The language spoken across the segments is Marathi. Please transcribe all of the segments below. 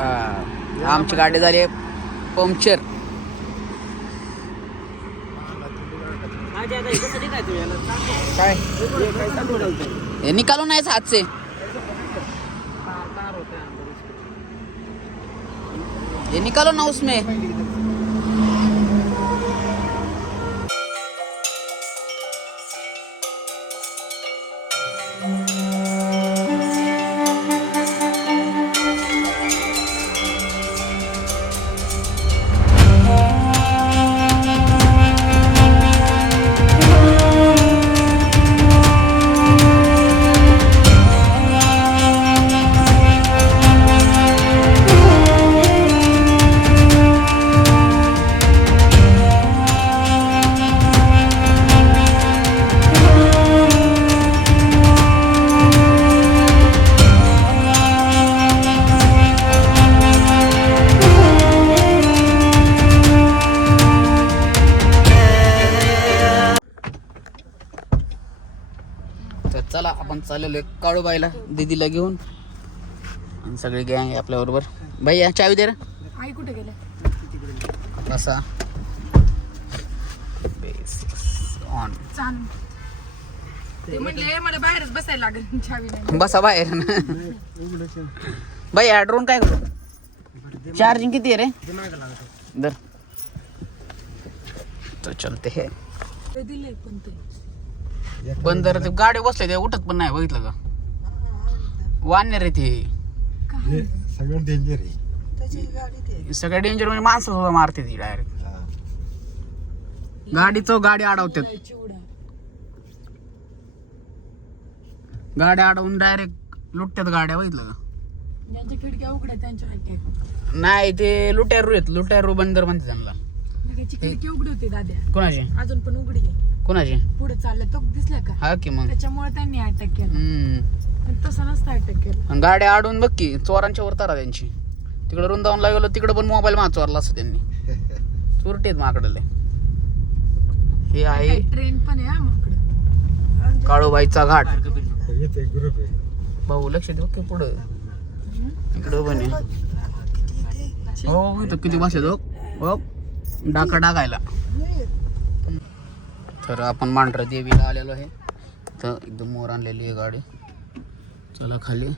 आमची गाडी झाली पंक्चर. काय? हे निकालो नाही हातचे. हे निकालो ना उसमे आपण चाललेलो आहे काळूबाईला दीदीला घेऊन. आणि सगळी गँग आहे आपल्या बरोबर. भैया चावी दे रे. आई कुठे गेले? बसा ऑन मला बाहेरच बसायला लागेल चावी नाही. बसा बाहेर. भैया ड्रोन काय करू चार्जिंग किती आहे रे? दर. तो चलते हे. दिले पण ते. पण जर ते गाडी बसले ते उठत पण नाही बघितलं का? वान्य रे ते. काय? सगळं डेंजर आहे. सगळ्या डेंजर म्हणजे माणसं सुद्धा मारते ती डायरेक्ट गाडीचं गाडी अडवतात. चिवडा गाड्या अडवून डायरेक्ट लुटतात गाड्या बघितलं का? ज्यांच्या खिडक्या उघड्या त्यांच्या नाही ते लुट्यारू आहेत. लुट्यारू बंदर म्हणते त्यांना. त्याची खिडकी उघडी होती दाद्या. कोणाची? अजून पण उघडी कोणाची? पुढे चाललं तो दिसला का? हा की मग. त्याच्यामुळे त्यांनी अटॅक केला. हम्म. पण तसं नसतं अटॅक केला. आणि गाड्या अडवून बघ की चोरांच्या वर तारा त्यांची. तिकडे रुंदावूनला गेलो तिकडे पण मोबाईल मा चोरला असतो त्यांनी. चोरटेत माकडले हे आहे. ट्रेन पण आहे हा माकडं. काळूबाईचा घाट. येते ग्रुप आहे. भाऊ लक्ष देऊ की पुढं. इकडं पण आहे. हो इथं किती भाषेत हो. हो डाका डाकायला तर आपण मांढरा देवीला आलेलो आहे. तर एकदम मोर आणलेली आहे गाडी. चला खाली.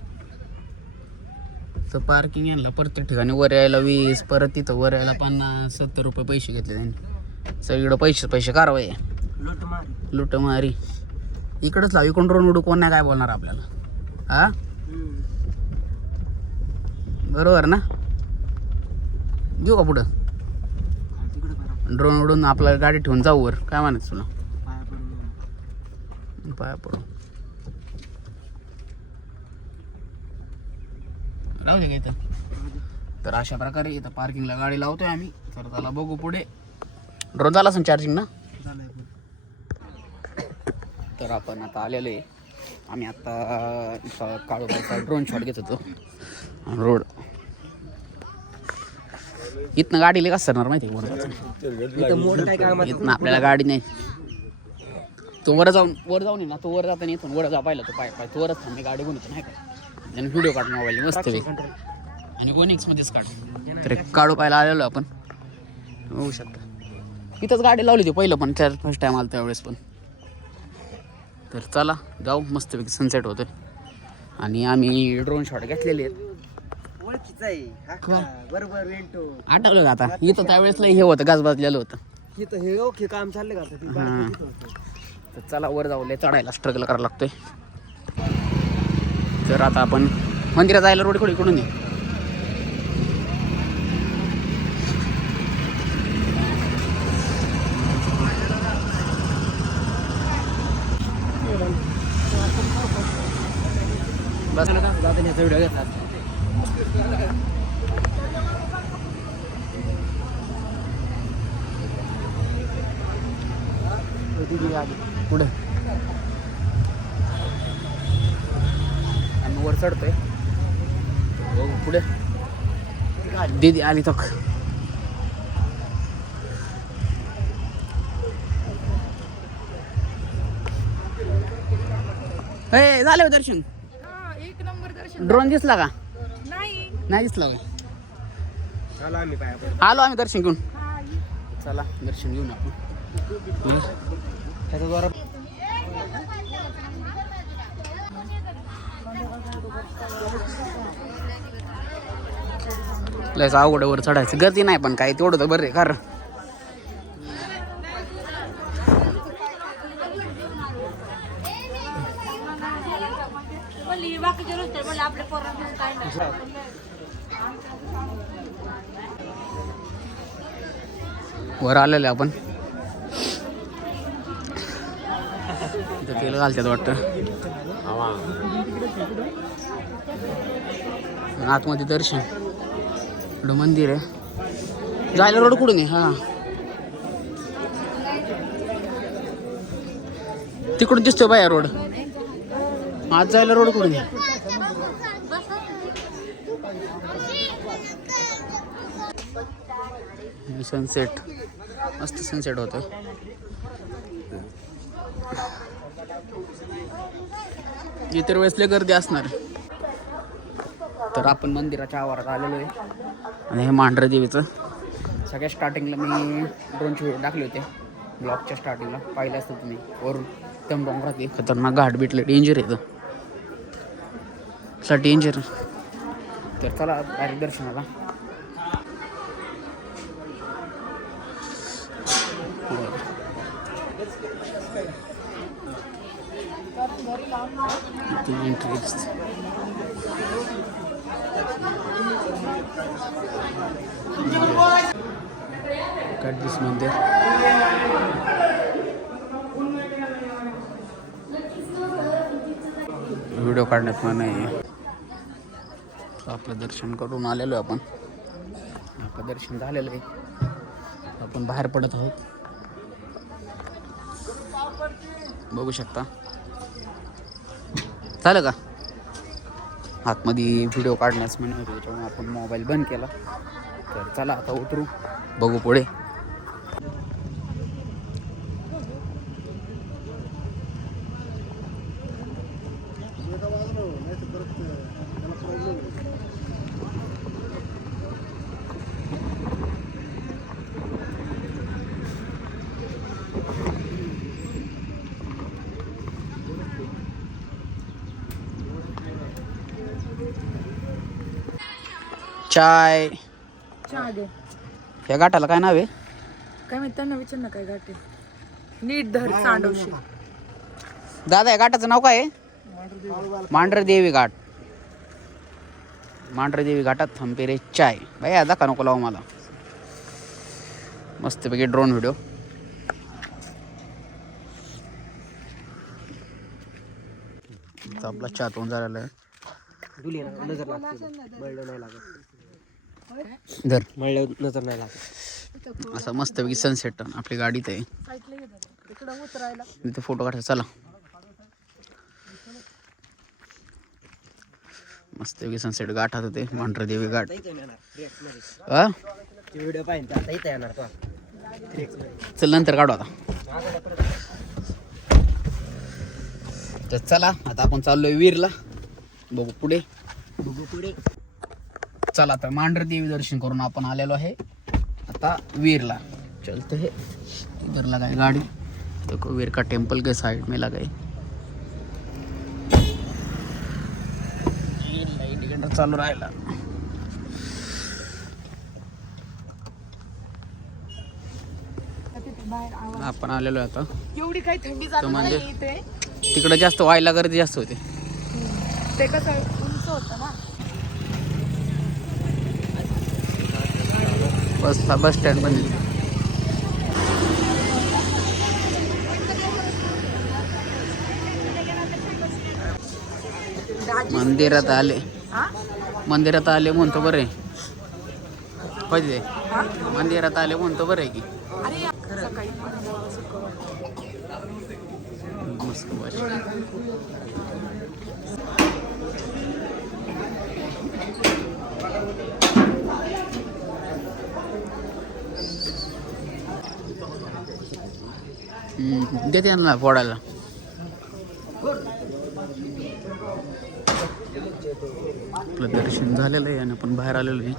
तर पार्किंग यांना प्रत्येक ठिकाणी वर यायला वीस परत तिथं वर यायला पन्नास सत्तर रुपये पैसे घेतले त्यांनी. सगळीकडं पैसे पैसे कारवाई आहे. लुटमारी इकडंच लाव इकडून रोड उडू कोण नाही काय बोलणार आपल्याला. हा? बरोबर ना? घेऊ का पुढं? ड्रोन उडून आपल्याला गाडी ठेवून जाऊ वर. काय म्हणायचं तुला? पाया पडू राहू दे का इथं. तर अशा प्रकारे इथं पार्किंगला गाडी लावतोय आम्ही. तर त्याला बघू पुढे. ड्रोन झाला असेल चार्जिंग ना? तर आपण आता आलेलो आहे. आम्ही आता इथं काळूबाईचा ड्रोन शॉट घेत होतो. रोड. इथनं गाडी लई सरणार माहिती इथनं आपल्याला गाडी नाही. तो वर जाऊन वर जाऊन ये ना तो वर जाताना इथून वर जा पाहिलं तो पाय पाय. तो वरच थांब गाडी येतो नाही का? त्याने व्हिडिओ काढ मोबाईल मस्त आणि वन मध्येच काढ. तर एक काढू पाहायला आलेलो आपण. होऊ शकतं. इथंच गाडी लावली होती पहिलं पण चार फर्स्ट टाइम आलं त्यावेळेस पण. तर चला जाऊ मस्तपैकी सनसेट होतोय. आणि आम्ही ड्रोन शॉट घेतलेले आहेत. ओळखीचा आहे हा? बरोबर आठवलं का आता? इथं त्यावेळेस लय हे होतं गाज बाजलेलं होतं. इथं हे ओके काम चाललं का आता? ती. बारकी तिथं होतं. तर चला वर जाऊ लय चढायला स्ट्रगल करायला लागतोय. तर आता आपण मंदिरात जायला रोड खोडी इकडून ये बस. दादाने याचा व्हिडिओ घेतला पुढे. आम्ही वर चढतोय. बघू पुढे. दीदी आली तक हे झालं हो दर्शन. हा, एक नंबर दर्शन. ड्रोन दिसला का? नाही दिसला का आलो आम्ही पाया आलो आम्ही दर्शन घेऊन. चला. दर्शन घेऊन आपण. त्याच्या द्वारा लयच अवघड वर चढायचं. गर्दी नाही पण काही तेवढं तर बरं आहे कारण आपल्या काय वर आलेले आपण. इथं तेल घालतात वाटतं. आतमध्ये दर्शन. इकडं मंदिर आहे. जायला रोड कुठून आहे? हा. तिकडून दिसतोय बाया रोड आज जायला रोड कुठून आहे? सनसेट मस्त सनसेट होतं इतर वेळेसले गर्दी असणार. तर आपण मंदिराच्या आवारात आलेलो आहे. आणि हे मांढरा देवीचं. सगळ्या स्टार्टिंगला मी ड्रोनचे व्हिडिओ टाकले होते. ब्लॉकच्या स्टार्टिंगला पाहिलं असतं तुम्ही. वरून. एकदम डोंगरात खतरनाक घाट भेटले डेंजर येतं सा डेंजर तर चला डायरेक्ट दर्शनाला. इथे entry मंदिर. व्हिडिओ काढण्यात मला नाही आपलं दर्शन करून आलेलो आपण. आपलं दर्शन झालेलं आहे. आपण बाहेर पडत आहोत. बघू शकता. झालं का? आतमध्ये व्हिडिओ काढण्यास म्हणून होते त्याच्यामुळे आपण मोबाईल बंद केला. तर चला आता उतरू. बघू पुढे. चाय. चहा दे. या घाटाला काय नाव आहे? काय माहीत त्यांना विचार ना काय गाठी नीट धर सांडवशी. दादा या घाटाचं नाव काय आहे? मांढर देवी घाट. मांढर देवी घाटात थंपेरे चाय. बाई आता का नको लावू मला. मस्तपैकी ड्रोन व्हिडिओ आपला चहा तोंड झालेला आहे. नजर लागते. नाही लागत. धर. मळल्यावर नजर नाही लागत. असा मस्तपैकी सनसेट आपली गाडीत आहे. इथे फोटो काढायचा चला. मस्तपैकी सनसेट घाटात होते मांढर देवी मध्ये. चल नंतर काढू आता. तर चला आता आपण चाललोय वीरला. बघू पुढे. बघू पुढे. चला तर मांढर देवी दर्शन करून आपण आलेलो आहे. आता वीरला. चलते है. इधर लगाए गाड़ी? देखो वीर का टेम्पल के साइड में लगाए चालू राहिला. आपण आलेलो आहे आता. एवढी काही थंडी म्हणजे- तिकडं जास्त व्हायला गर्दी जास्त होते. ते कसं उंच होतं ना. बस बस स्टँड पण मंदिरात आले. मंदिरात आले म्हणतो बरे. पाहिजे. मंदिरात आले म्हणतो बरं आहे की मस्त देते ना फोडायला. आपलं दर्शन झालेलं आहे आणि आपण बाहेर आलेलो आहे.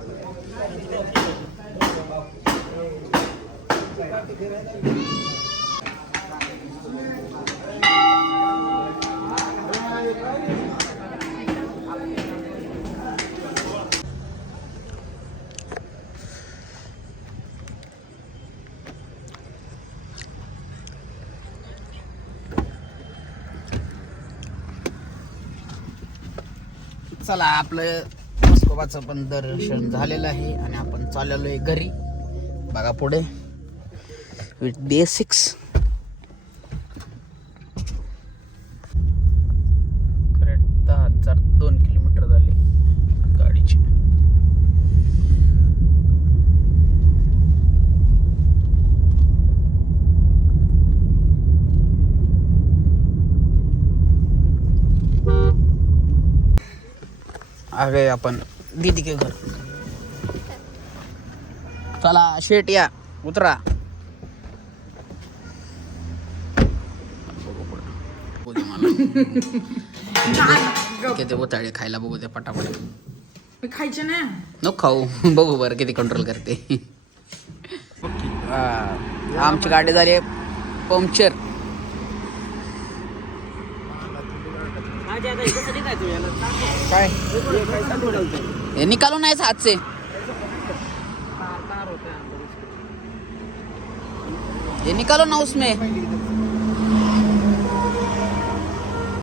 चला आपलं मस्कोबाचं पण दर्शन झालेलं आहे आणि आपण चाललेलो आहे घरी. बघा पुढे. विथ डे आ गए अपन दीदी के घर। चला शेट या उतरा। बघू दे मला किती उताळे खायला बघू दे पटापट। मी खायचे ना नको खाऊ बघू बरं किती कंट्रोल करते. हा, आमची गाडी झाली पंक्चर. काय हे निकालो नाही हाथ से ये निकालो ना उसमें